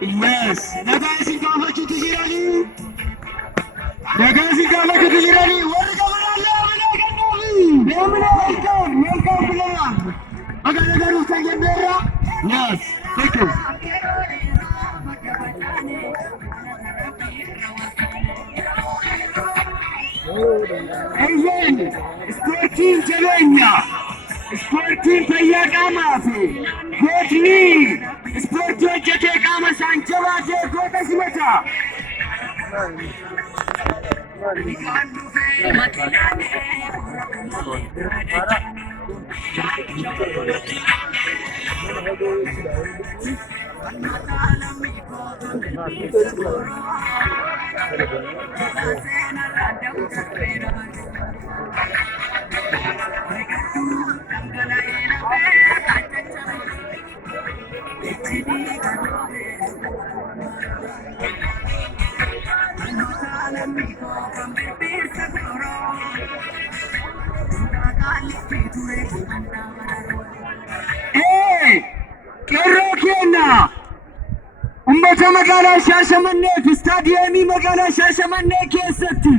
Yes, nagasi kafa kitu jirani. Nagasi kafa kitu jirani. Wala kamera Allah wala kanabi. Welcome please. Aga nagaru sange bera. Yes, thank you. Ayyen, sportiin jabeenya. Sportiin fayyaa qaamaati. Gootni ispoortii hojjetee qaama isaan jabaatee goota simata. Kerokena ummata magaalaa Shaashamannee fi istaadiyeemii magaalaa Shaashamannee keessatti